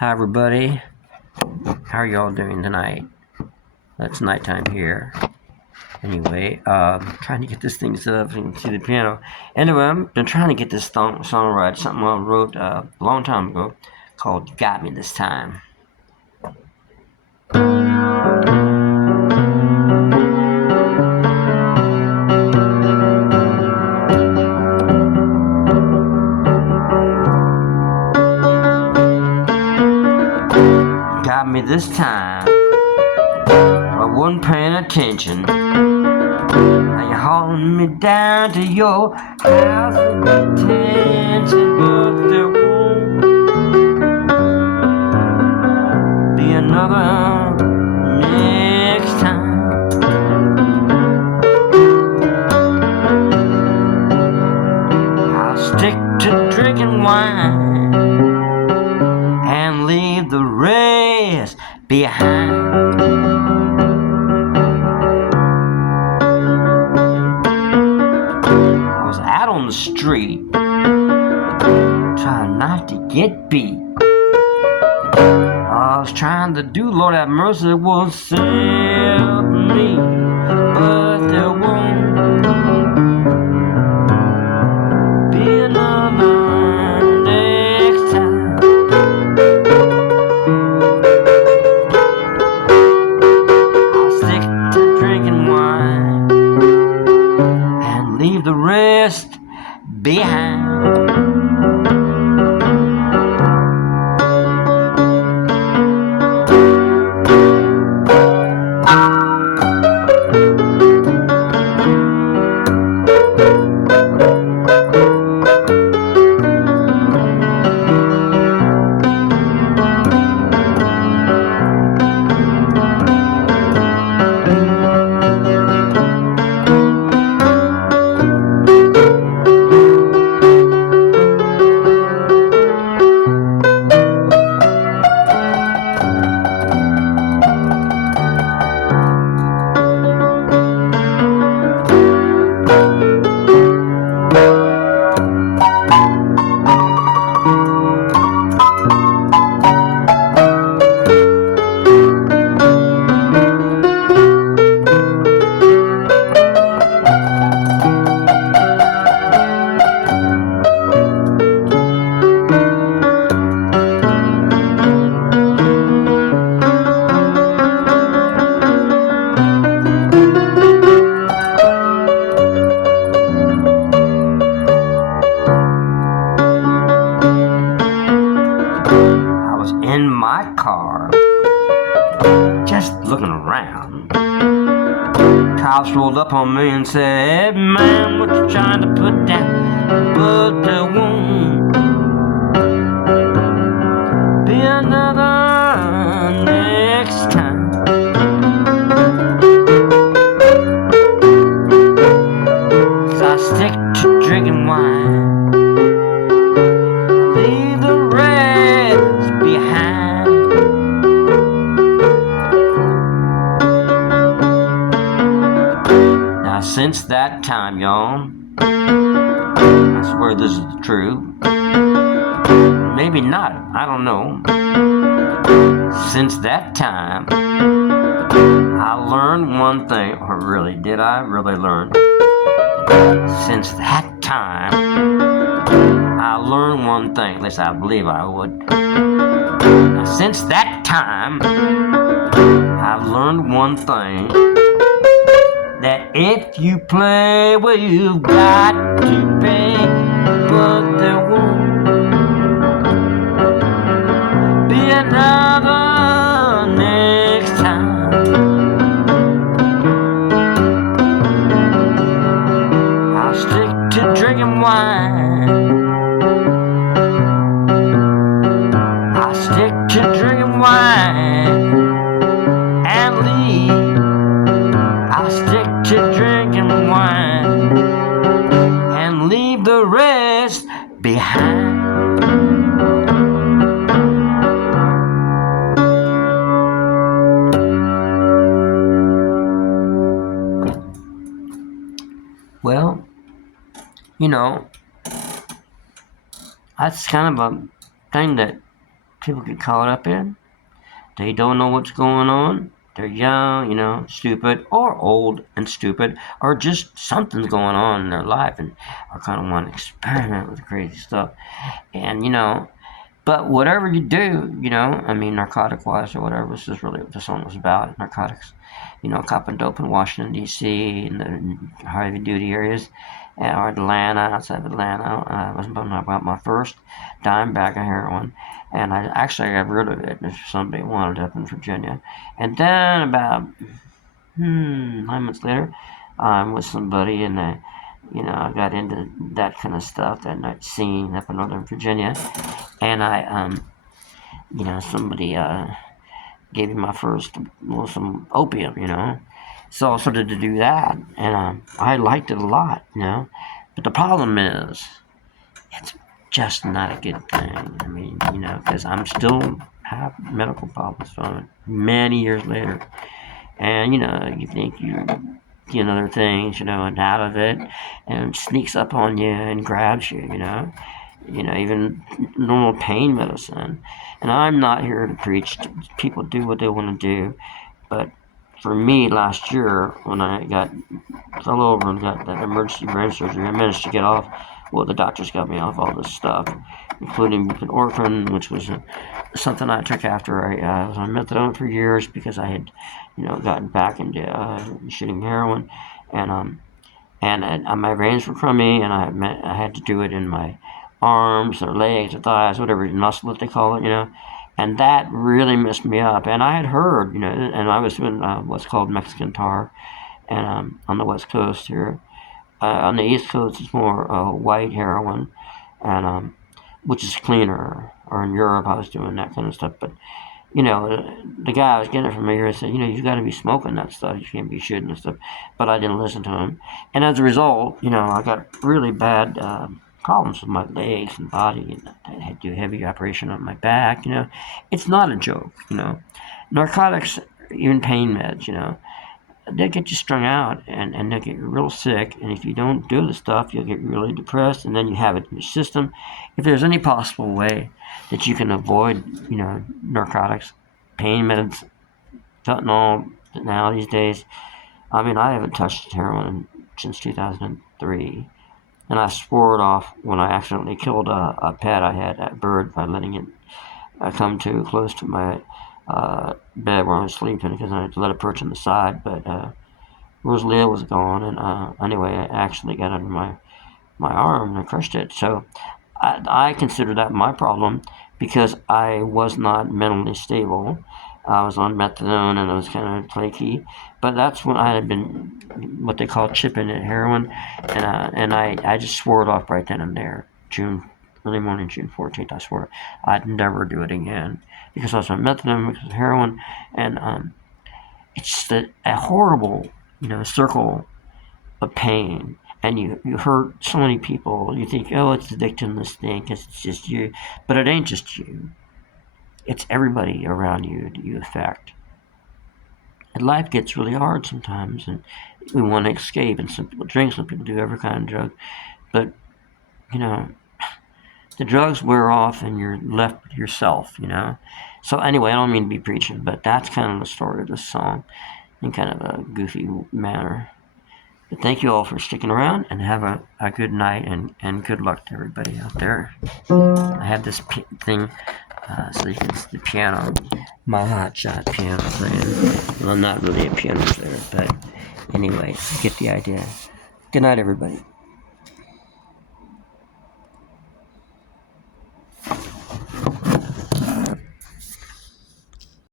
Hi everybody, how are y'all doing tonight? It's nighttime here. Anyway, trying to get this thing set up so you can see the piano. Anyway, I've been trying to get this song right. Something I wrote a long time ago called "You Got Me This Time." You got me this time. I wasn't paying attention. Now you're hauling me down to your house of detention, but there won't be another next time. I'll stick to drinking wine and leave the rest behind. I was out on the street trying not to get beat. I was trying to do, Lord have mercy, was set me, but there won't be another next time. I'll stick to drinking wine and leave the rest behind. In my car, just looking around. Cops rolled up on me and said, "Hey man, what you trying to put down?" But there won't be another next time. So I stick to drinking wine, leave the rest behind. Now since that time, y'all, I swear this is true. Maybe not, I don't know. Since that time, I learned one thing. Or really, did I really learn? Since that time, I learned one thing. At least I believe I would. Now, since that time, I've learned one thing. That if you play, well, you've got to pay. But there won't be another next time. I'll stick to drinking wine. I'll stick to drinking wine and leave. I'll stick to drinking wine and leave the rest behind. Well, you know, that's kind of a thing that people get caught up in. They don't know what's going on. They're young, stupid, or old and stupid, or just something's going on in their life and are kind of want to experiment with crazy stuff. And, but whatever you do, I mean, narcotic wise or whatever, this is really what the song was about, narcotics. Cop and dope in Washington, D.C., in the heavy duty areas, or Atlanta, outside of Atlanta. I was about my first dime bag of heroin, and I actually got rid of it if somebody wanted it up in Virginia. And then about 9 months later, I'm with somebody, and I got into that kind of stuff, that night scene up in Northern Virginia, and somebody gave me my first, some opium. So I started to do that, and I liked it a lot. But the problem is, it's just not a good thing. I mean, because I'm still have medical problems from it many years later. And, you think you get other things, and out of it, and it sneaks up on you and grabs you. Even normal pain medicine. And I'm not here to preach. People do what they want to do. But for me, last year, when I fell over and got that emergency brain surgery, I managed to get off. Well, the doctors got me off all this stuff, including buprenorphine, which was something I took after I was on methadone for years because I had, gotten back into shooting heroin, and my veins were crummy, and I had to do it in my arms or legs or thighs, whatever muscle that they call it, and that really messed me up. And I had heard, and I was doing what's called Mexican tar, and on the West Coast here. On the East Coast, it's more white heroin, and which is cleaner. Or in Europe, I was doing that kind of stuff. But the guy I was getting it from here said, you got to be smoking that stuff. You can't be shooting and stuff. But I didn't listen to him, and as a result, I got really bad problems with my legs and body, and I had to do a heavy operation on my back. It's not a joke. Narcotics, even pain meds, they get you strung out, and they'll get you real sick, and if you don't do the stuff, you'll get really depressed, and then you have it in your system. If there's any possible way that you can avoid, narcotics, pain meds, fentanyl now these days, I mean, I haven't touched heroin since 2003, and I swore it off when I accidentally killed a pet I had, a bird, by letting it come too close to my bed where I was sleeping, because I had to let it perch on the side. But Rosalia was gone, and anyway, I actually got under my arm and I crushed it. So I consider that my problem because I was not mentally stable. I was on methadone and I was kind of flaky, but that's when I had been what they call chipping at heroin, and I just swore it off right then and there. Early morning, June 14th, I swore I'd never do it again because I was on methadone, because of heroin, and it's just a horrible, circle of pain, and you hurt so many people. You think, oh, it's the victim, this thing, it's just you, but it ain't just you. It's everybody around you that you affect. And life gets really hard sometimes, and we want to escape, and some people drink, some people do every kind of drug, but, the drugs wear off and you're left with yourself, So anyway, I don't mean to be preaching, but that's kind of the story of this song in kind of a goofy manner. But thank you all for sticking around, and have a good night, and good luck to everybody out there. I have this thing so you can see the piano, my hot shot piano playing. Well, I'm not really a piano player, but anyway, you get the idea. Good night, everybody.